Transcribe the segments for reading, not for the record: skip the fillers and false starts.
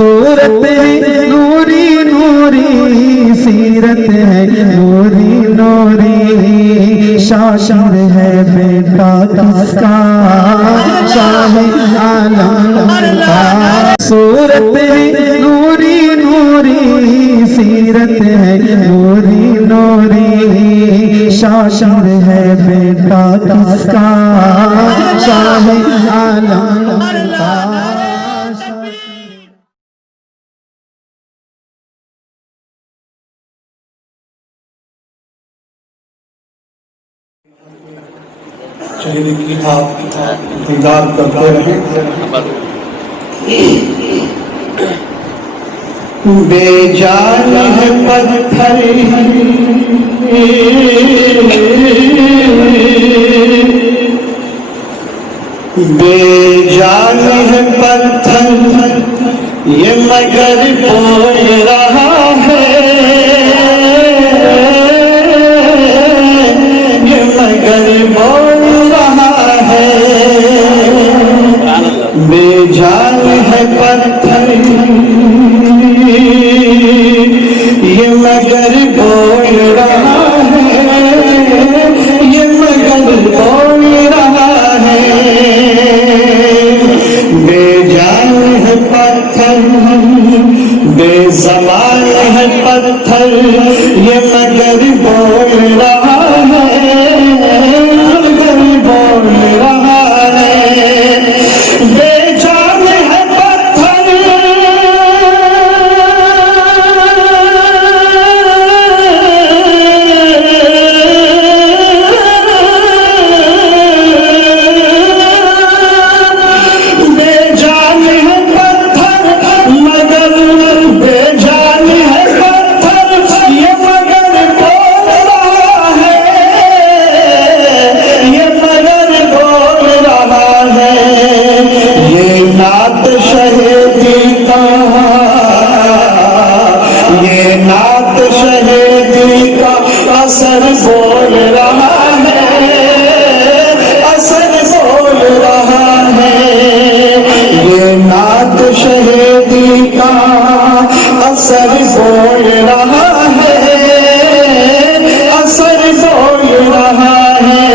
صورت ہے نوری نوری، سیرت ہے نوری نوری، شاشر ہے بیٹا کس کا شاہ عالم کا۔ صورت ہے نوری نوری، سیرت ہے نوری نوری، شاشر ہے بیٹا کس کا شاہ عالم کا۔ چہرے کی آپ دیدار کرتے رہیں۔ بے جان ہے پتھر بے جان ہے پتھر یہ مگر بول رہا ہے، یہ مگر بول رہا ہے۔ بے جان ہے پتھر یہ مگر بول رہا ہے، یہ مگر بول رہا ہے۔ بے جان ہے پتھر بے زبان ہے پتھر یہ مگر بول رہا ہے، مگر بول رہا ہے۔ بے جان ہے پتھر اثر بول رہا ہے، اثر بول رہا ہے۔ یہ نعت شہیدی کا اثر بول رہا ہے، اثر بول رہا ہے۔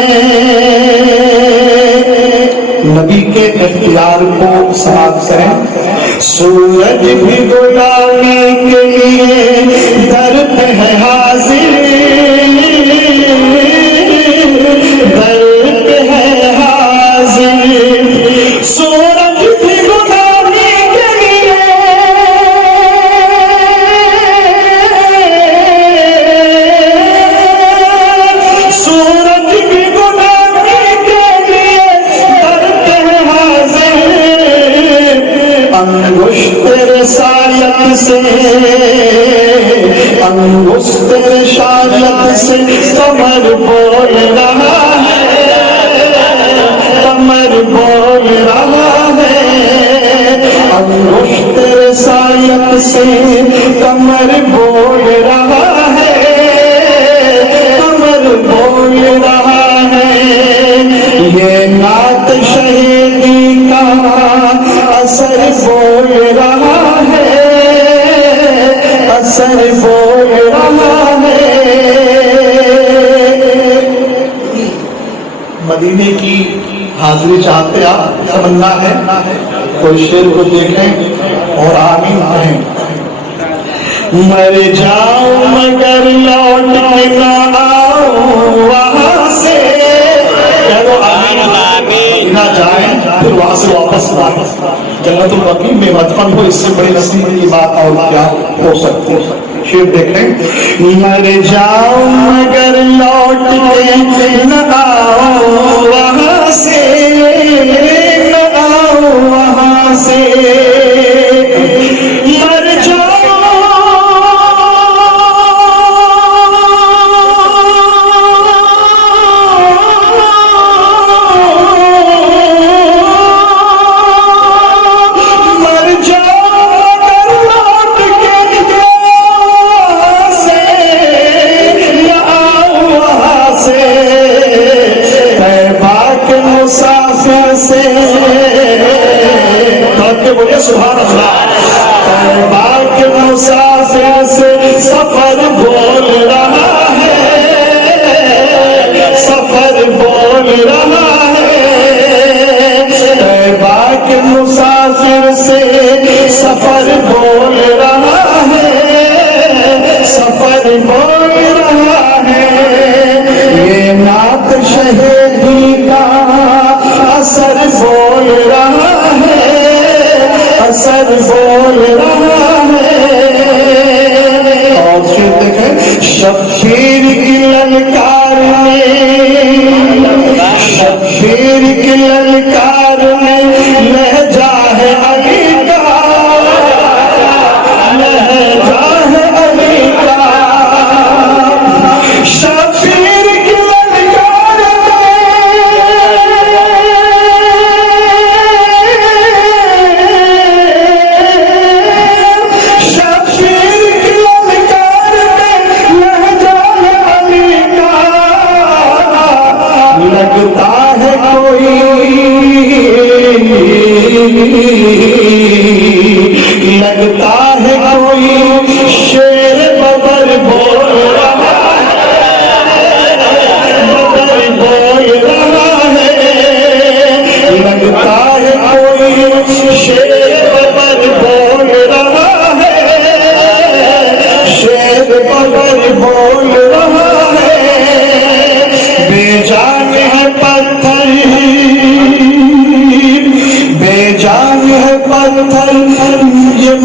نبی کے اختیار کو سماعت کریں۔ سورج بھی غلامی کے لیے در پہ ہے حاضر، در پہ ہے حاضر۔ سورج بھی غلامی کے لیے سورج بھی غلامی کے لیے در پہ ہے حاضر۔ انگشت رسالت سے انگشت رسالت سے قمر بول رہا ہے، قمر بول رہا ہے۔ انگشت رسالت سے قمر بول رہا ہے، قمر بول رہا ہے۔ یہ نعت شہیدی کا اثر بول رہا ہے، اثر بول رہا ہے۔ مدینے کی حاضری چاہتے آپ، تمنا ہے کوئی شعر کو دیکھیں اور آمین کہیں۔ مر جاؤں مگر لوٹ کے نہ آؤں وہاں سے، کہو آمین نہ جائیں پھر وہاں سے واپس آئیں۔ جنت البقیع میں مدفن ہو، اس سے بڑی نصیب کی بات اور کیا ہو سکتی ہے۔ شعر دیکھ لیں۔ مر جاؤں مگر لوٹ کے نہ آؤں وہاں سے، نہ آؤں وہاں سے۔ مر جاؤں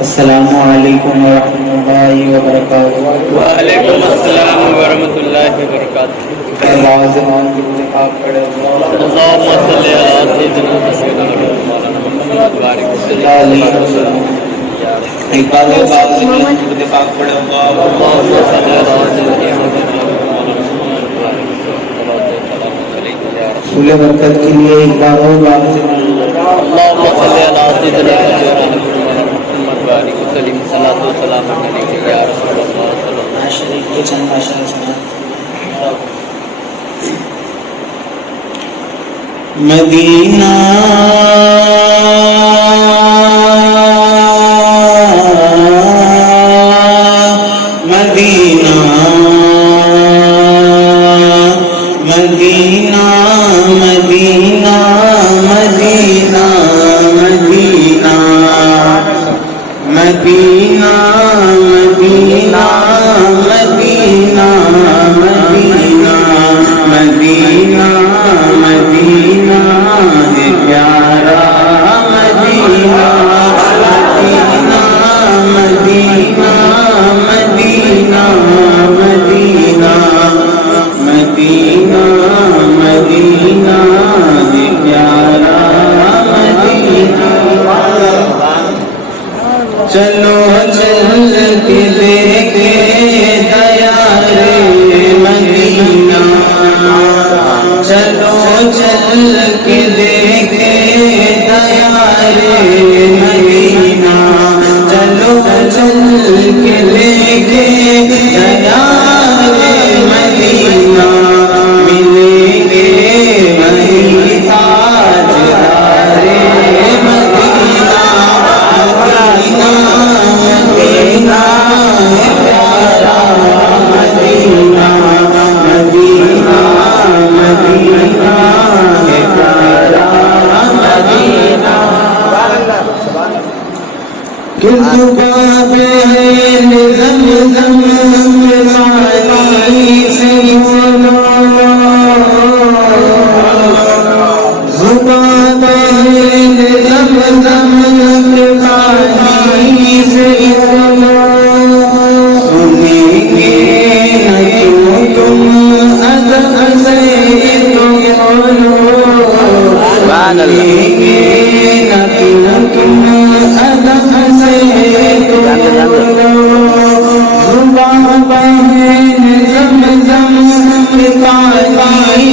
السلام علیکم ورحمۃ اللہ وبرکاتہ۔ وعلیکم السلام ورحمۃ اللہ وبرکاتہ۔ آواز ایمان کی اتفاق پڑھے اللہم صلی علی سیدنا سیدنا محمد بارک صلی اللہ علیہ وسلم۔ اقبال اتفاق پڑھے اللہم صلی علی سیدنا رسول برکت کے لیے اقبال اللہم صلی علی سیدنا محمد بارک وسلم صلاۃ و سلام علیک یا رسول اللہ صلی اللہ علیہ وسلم۔ شریف کے چند ماشاء اللہ۔ مدینہ مدینہ مدینہ مدینہ مدینہ مدینہ مدینہ مدینہ مدینہ مدینہ مدینہ مدینہ ہے پیارا مدینہ مدینہ مدینہ مدینہ مدینہ مدینہ مدینہ ہے پیارا مدینہ۔ چلو چل کے دیکھے دیارے مدینہ، چلو چل کے دیکھے دیارے مدینہ، چلو چل کے دیکھے دیارے مدینہ، ملیں گے وہیں تاجدارے مدینہ، مدینہ مدینہ ہے پیارا مدینہ، مدینہ مدینہ ہے پیارا مدینہ۔ کس جگہ پہ زمزم کے پانی سے بولو، زبان پہ زمزم کے پانی سے بولو، سنیں گے نہ کیوں تم ادب سے تو بولو، سنیں گے نہ کیوں تم ادب سے تو بولو، زبان پہ زمزم کے پانی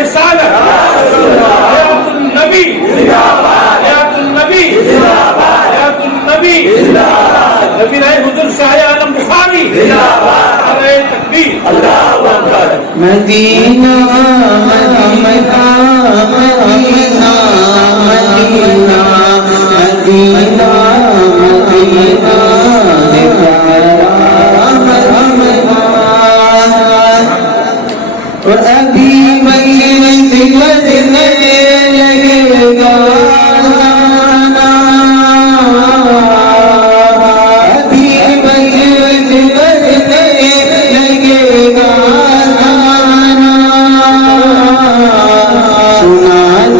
رسالت حیات النبی حیات النبی حیات النبی نبی رائے حضور شاہ عالم بخاری نعرہ تکبیر مدینہ مدینہ مدینہ مدینہ مدینہ مدینہ اور ابھی مسجد بجنے لگے گا ابھی مسجد بجنے لگے گا سنا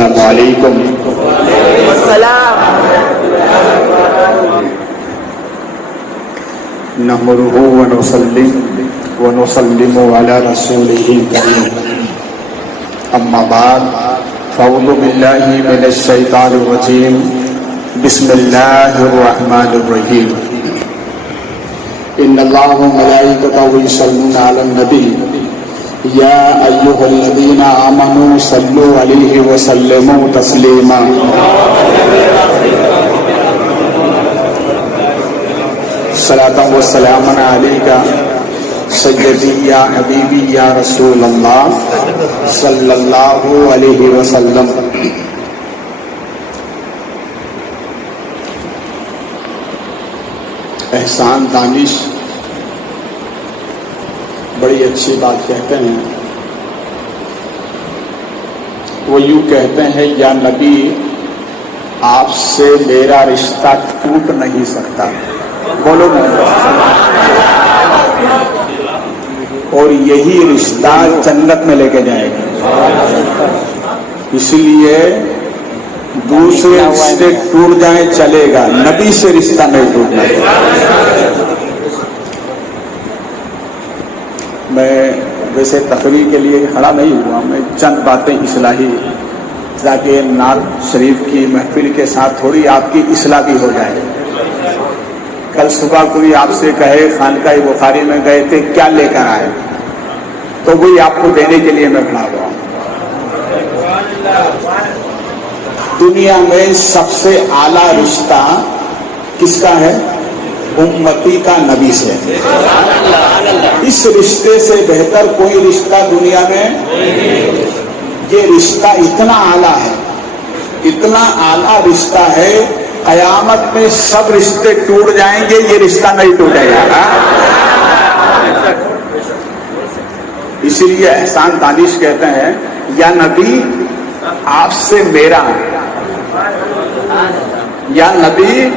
السلام علیکم. نحمده ونسلم علی رسوله الکریم. اما بعد فاعوذ باللہ من الشیطان الرجیم. بسم اللہ الرحمن الرحیم. ان اللہ وملائکتہ یصلون علی النبی یا ایھا الذین آمنوا صلوا علیہ وسلموا تسلیما. صلاۃ و سلام علیک سیدی یا حبیبی یا رسول اللہ صلی اللہ علیہ وسلم. احسان دانش بڑی اچھی بات کہتے ہیں. وہ یوں کہتے ہیں یا نبی آپ سے میرا رشتہ ٹوٹ نہیں سکتا. بولو نا. اور یہی رشتہ جنت میں لے کے جائے گا. اسی لیے دوسرے رشتے ٹوٹ جائیں چلے گا, نبی سے رشتہ نہیں ٹوٹنا. میں ویسے تقریر کے لیے کھڑا نہیں ہوا, میں چند باتیں اصلاحی تاکہ نعت شریف کی محفل کے ساتھ تھوڑی آپ کی اصلاح بھی ہو جائے. کل صبح کوئی آپ سے کہے خانقاہ بخاری میں گئے تھے کیا لے کر آئے, تو وہی آپ کو دینے کے لیے میں کھڑا ہوا. دنیا میں سب سے اعلیٰ رشتہ کس کا ہے؟ امتی کا نبی سے. اس رشتے سے بہتر کوئی رشتہ دنیا میں, یہ رشتہ اتنا اعلیٰ ہے, اتنا اعلیٰ رشتہ ہے, قیامت میں سب رشتے ٹوٹ جائیں گے, یہ رشتہ نہیں ٹوٹے گا. اسی لیے احسان دانش کہتے ہیں یا نبی آپ سے میرا, یا نبی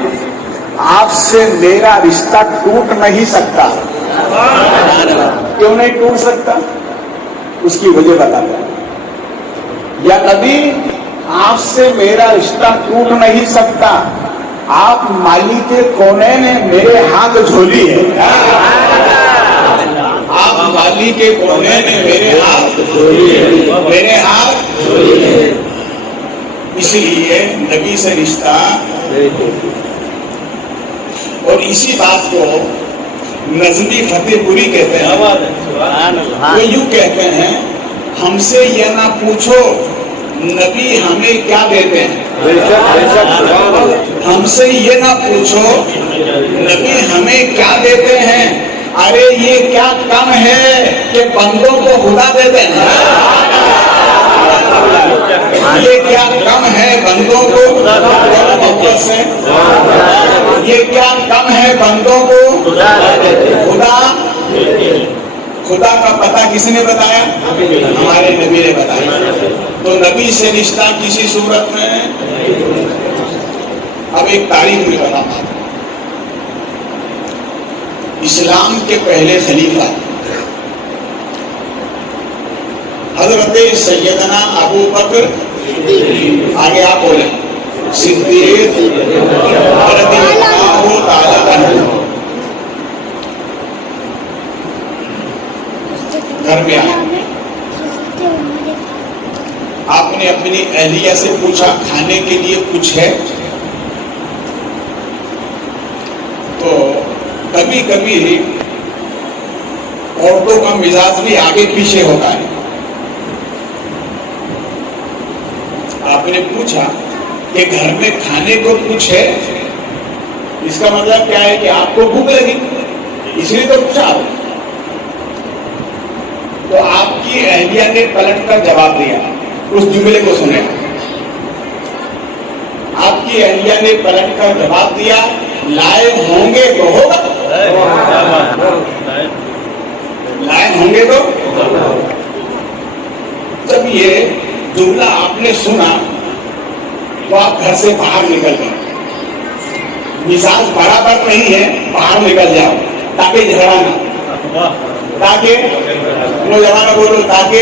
آپ سے میرا رشتہ ٹوٹ نہیں سکتا. کیوں نہیں ٹوٹ سکتا؟ اس کی وجہ بتاتا ہے. یا نبی آپ سے میرا رشتہ ٹوٹ نہیں سکتا, آپ مالک کونین نے میرے ہاتھ جھولی ہے. آپ مالک کونین نے میرے ہاتھ جھولی ہے, میرے ہاتھ جھولی ہے. اسی لیے نبی سے رشتہ. اور اسی بات کو نظمی فتح پوری کہتے ہیں. وہ یوں کہتے ہیں ہم سے یہ نہ پوچھو نبی ہمیں کیا دیتے ہیں, ہم سے یہ نہ پوچھو نبی ہمیں کیا دیتے ہیں, ارے یہ کیا کم ہے کہ بندوں کو خدا دیتے ہیں. یہ کیا کم ہے بندوں کو محبت سے, یہ کیا کم ہے بندوں کو خدا. خدا کا پتہ کس نے بتایا؟ ہمارے نبی نے بتایا. تو نبی سے رشتہ کسی صورت میں. اب ایک تاریخ میں بتاتا ہوں. اسلام کے پہلے خلیفہ حضرت سیدنا ابو بکر, آگے آپ بولیں, صدیق رضی اللہ تعالی عنہ گھر میں آئے. آپ نے اپنی اہلیہ سے پوچھا کھانے کے لیے کچھ ہے؟ تو کبھی کبھی عورتوں کا مزاج بھی آگے پیچھے ہوتا ہے. آپ نے پوچھا کہ گھر میں کھانے کو کچھ ہے, اس کا مطلب کیا ہے کہ آپ کو بھوک لگی, اس لیے تو پوچھا. تو آپ کی اہلیہ نے پلٹ کر جواب دیا. اس جملے کو سنیں. آپ کی اہلیہ نے پلٹ کر جواب دیا لائے ہوں گے تو ہوگا, لائے ہوں گے تو. جب یہ جملہ آپ نے سنا تو آپ گھر سے باہر نکل گئے. مزاج برابر نہیں ہے, باہر نکل جاؤ تاکہ جھگڑا نہ, تاکہ نوجوان بولو تاکہ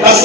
10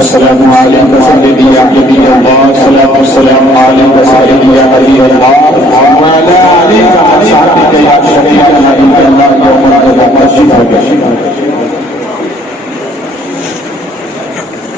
والسلام عليك سيدي يا حبيبي الله الصلاة والسلام عليك سيدي يا حبيب الله وعلى عليك وأصحابك يا شفيعنا عند الله يوم القيامة شفاك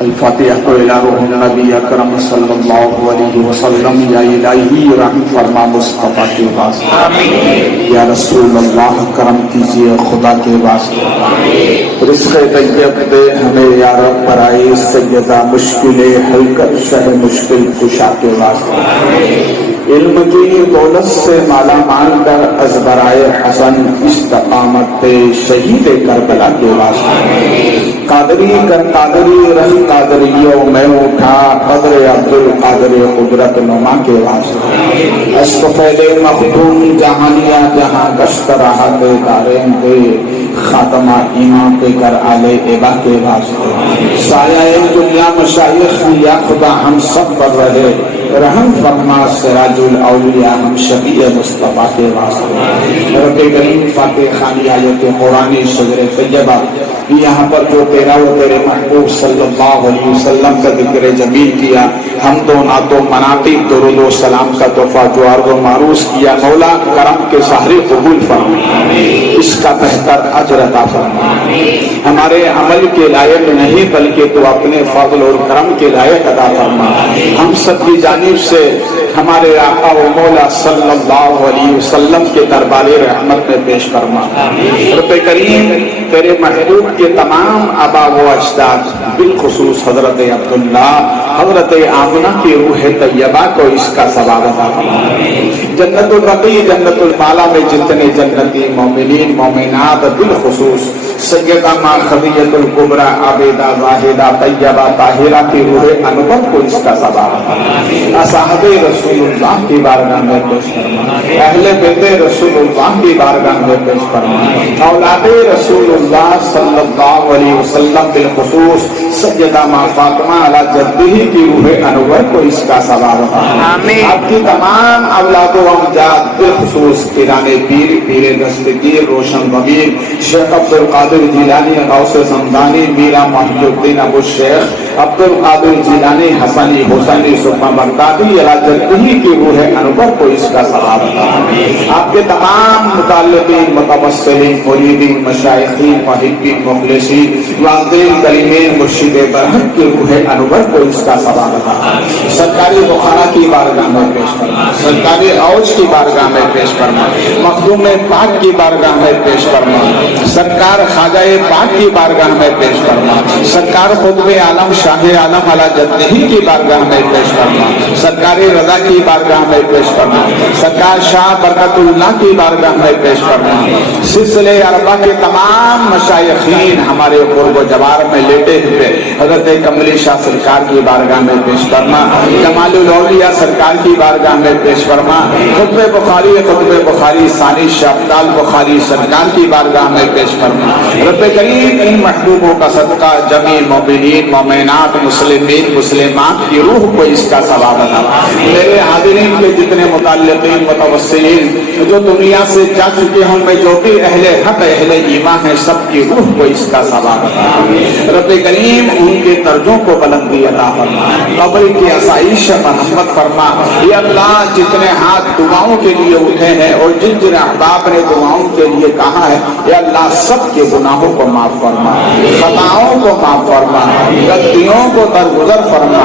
الفاتحہ الی روح النبی اکرم صلی اللہ علیہ وسلم. یا الہی رحم فرما مصطفیٰ کے واسطے. یا رسول اللہ کرم کیجیے خدا کے واسطے. رزق طیب دے ہمیں یا رب برائے سیدہ مشکلیں حل کر شہ مشکل کشا کے واسطے. علم کی دولت سے مالا مال کر از برائے حسن استقامت پہ شہید کربلا کے واسطے. قادری کر قادری رہ قادریوں میں اٹھا قدر عبد القادر قدرت نما کے واسطے. اسقفیل مخدوم جہانیہ جہاں گشت رہا دے دارین دے خاتمہ ایمان پہ کر آلے ایبا کے واسطے. سایہ دنیا مشایخ یا خدا ہم سب پر رہے رحم فرما. سراج الاولیاء ہم شفیع مصطفیٰ کے واسطے. رب کریم فاتح خانی آیت قرآنی شجر طیبہ یہاں پر جو تیرا و تیرے محبوب صلی اللہ علیہ وسلم کا ذکر جمیل کیا, حمد و نعت و مناقب درود و سلام کا تحفہ جو عرض و معروض کیا, مولا کرم کے سہرے قبول فرما, اس کا بہتر اجر عطا فرما. ہمارے عمل کے لائق نہیں بلکہ تو اپنے فضل اور کرم کے لائق عطا فرما. ہم سب کی جانب سے ہمارے آقا و مولا صلی اللہ علیہ وسلم کے دربار رحمت میں پیش فرما. رب کریم تیرے محبوب کے تمام آبا و اجداد بالخصوص حضرت عبداللہ حضرت آمنہ کی روح طیبہ کو اس کا ثواب عطا فرما. جنت الرقی جنت المالا میں جتنے جنتی مومنین مومنات بالخصوص سیدہ ماں خدیجۃ الکبریٰ عابدہ زاہدہ طیبہ طاہرہ کی روح انور کو اس کا ثواب عطا فرما. صحاب رسول اللہ کی بارگاہ میں پیش فرما. اہل بیت رسول اللہ کی بارگاہ میں پیش فرما. اولاد رسول اللہ صلی اللہ علیہ وسلم بالخصوص سیدہ ماں فاطمہ علی جدہ کی روح انور کو اس کا ثواب عطا فرما. آپ کی تمام اولاد و امجاد بالخصوص پیران پیر پیر دستگیر روشن ضمیر شیخ عبد القادر جیلانی غوث زمدانی میرا محی الدین ابو شیخ عبد القادر جیلانی حسنی حسینی سبحہ بغدادی علی جدہ کی روح انور کو اس کا ثواب عطا فرما. آپ کے تمام متعلقین متوسلین مریدین مشائخین محبین مخلصین والدین کریمین مرشد برحق کی روح انور کو اس کا ثواب عطا فرما. سرکاری بخارا کی بارگاہ میں پیش فرما. سرکاری اوج کی بارگاہ میں پیش فرما. مخدوم پاک کی بارگاہ میں پیش فرما. سرکار خواجہ پاک کی بارگاہ میں پیش فرما. سرکار قطب عالم شاہ عالم علی جدہ کی بارگاہ میں پیش فرما. سرکار رضا کی بارگاہ میں پیش فرما. سرکار شاہ برکت اللہ کی بارگاہ میں پیش فرما. سلسلے اربع کے تمام مشائخین ہمارے قرب و جوار میں لیٹے ہوئے حضرت کملی شاہ سرکار کی بارگاہ میں پیش فرما. جمال الاولیاء سرکار کی بارگاہ میں پیش فرما. قطب بخاری ثانی شاہ عبدال بخاری سرکار کی بارگاہ میں پیش فرما. رب کریم ان محبوبوں کا صدقہ جمیع مومنین مومنات مسلمین مسلمات کی روح کو اس کا ثواب عطا فرما. میرے حاضرین کے جتنے متعلقین متوسلین جو دنیا سے جا چکے ہیں میں جو بھی اہل حق اہل ایمان ہیں سب کی روح کو اس کا ثواب عطا فرما. رب کریم ان کے درجوں کو بلندی عطا فرما. قبر کی آسائش مرحمت فرما. یا اللہ جتنے ہاتھ دعاؤں کے لیے اٹھے ہیں اور جن جن احباب نے دعاؤں کے لیے کہا ہے یا اللہ سب کے گناہوں کو معاف فرما. خطاؤں کو معاف فرما. غلطیوں کو درگزر فرما.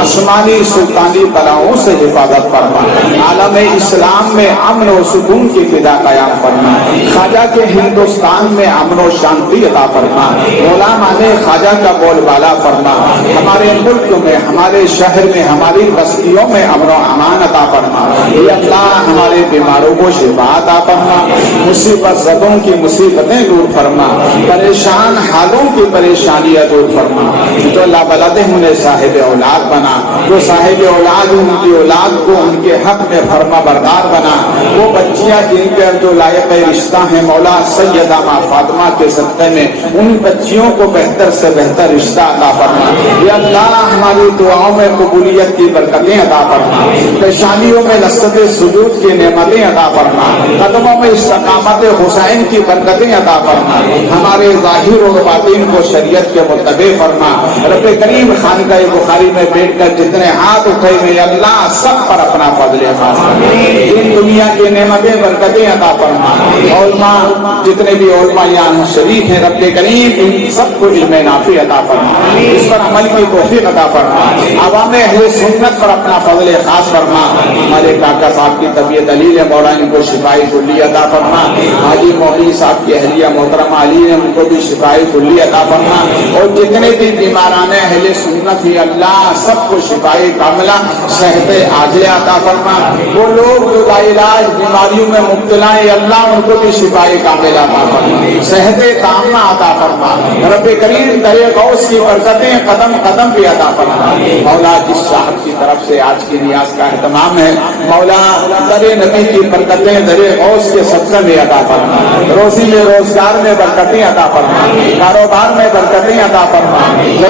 آسمانی سلطانی بلاؤں سے حفاظت فرما. عالم اسلام میں امن و سکون کی فضا قیام فرما. خواجہ کے ہندوستان میں امن و شانتی عطا فرما. غلام آنے خواجہ کا بول بالا فرما. ہمارے ملک میں ہمارے شہر میں ہماری بستیوں میں امن و امان عطا فرما. یا اللہ ہمارے بیماروں کو شفا عطا فرما. مصیبت زدوں کی مصیبتیں دور فرما. پریشان حالوں کی پریشانیاں دور فرما. جو اللہ بلد انہیں صاحب اولاد بنا. جو صاحب اولاد ان کی اولاد کو ان کے حق میں فرما بردار بنا. وہ بچیاں جن کے جو لائق رشتہ ہیں مولا سیدہ ماں فاطمہ کے صدقے میں ان بچیوں کو بہتر سے بہتر رشتہ عطا فرما. یا اللہ ہماری دعاؤں میں قبولیت کی برکتیں عطا فرما. پیشانیوں میں لذت سجود کی نعمتیں عطا فرما. قدموں میں استقامت حسین کی برکتیں عطا فرما. ہمارے ظاہر و باطن کو شریعت کے متبع فرما. رب کریم خانقاہ بخاری میں بیٹھ کر جتنے ہاتھ اٹھے ہوئے اللہ سب پر اپنا فضل خاص ان دنیا کی نعمتیں برکتیں عطا فرما. علماء جتنے بھی علماء یہاں شریف ہیں رب کریم ان سب کو علم نافع عطا فرما, اس پر عمل کی توفیق عطا فرما. عوام اہل سنت پر اپنا فضل خاص فرما. ہمارے کاکا صاحب کی طبیعت علیل ہے, مولا ان کو شفائی کلی عطا فرما. حاجی مولوی صاحب کی اہلیہ محترمہ علی ہے, ان کو بھی شفائی کلی عطا فرما. اور جتنے بھی بیماران اہل سنت ہی اللہ سب کو شفائی کاملہ صحت عاجلہ عطا فرما. وہ لوگ جو لاعلاج بیماریوں میں مبتلا ہیں اللہ ان کو بھی شفائی کاملہ عطا فرما, صحت تامہ عطا فرما. رب کریم درے غوث کی برکتیں قدم قدم بھی عطا فرما. مولا جس صاحب کی طرف سے آج کی نیاز کا اہتمام ہے مولا درے نبی کی برکتیں درے غوث کے صدقے میں عطا فرما. روزی میں روزگار میں برکتیں عطا فرما, کاروبار میں برکتیں عطا فرما.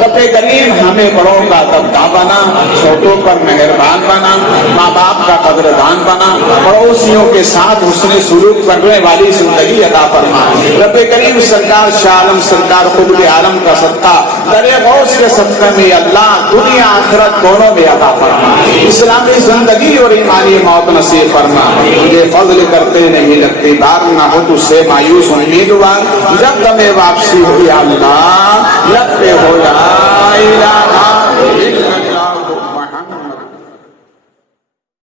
رب کریم ہمیں بڑوں کا تبدہ بنا, چھوٹوں پر مہربان بنا, ماں باپ کا قدردان بنا, پڑوسیوں کے ساتھ حسن سلوک کرنے والی زندگی عطا فرما. رب کریم سرکار شاہ عالم سرکار قطب عالم کا صدقہ درے غوث کے صدقے میں اللہ دنیا آخرت دونوں میں عطا فرما. اسلامی زندگی اور ایمانی موت نصیب فرما. یہ فضل کرتے نہیں لگتی بار نہ ہو تجھ سے مایوس امیدوار, جب تمہیں واپسی ہوئی اللہ لگتے ہو لا الہ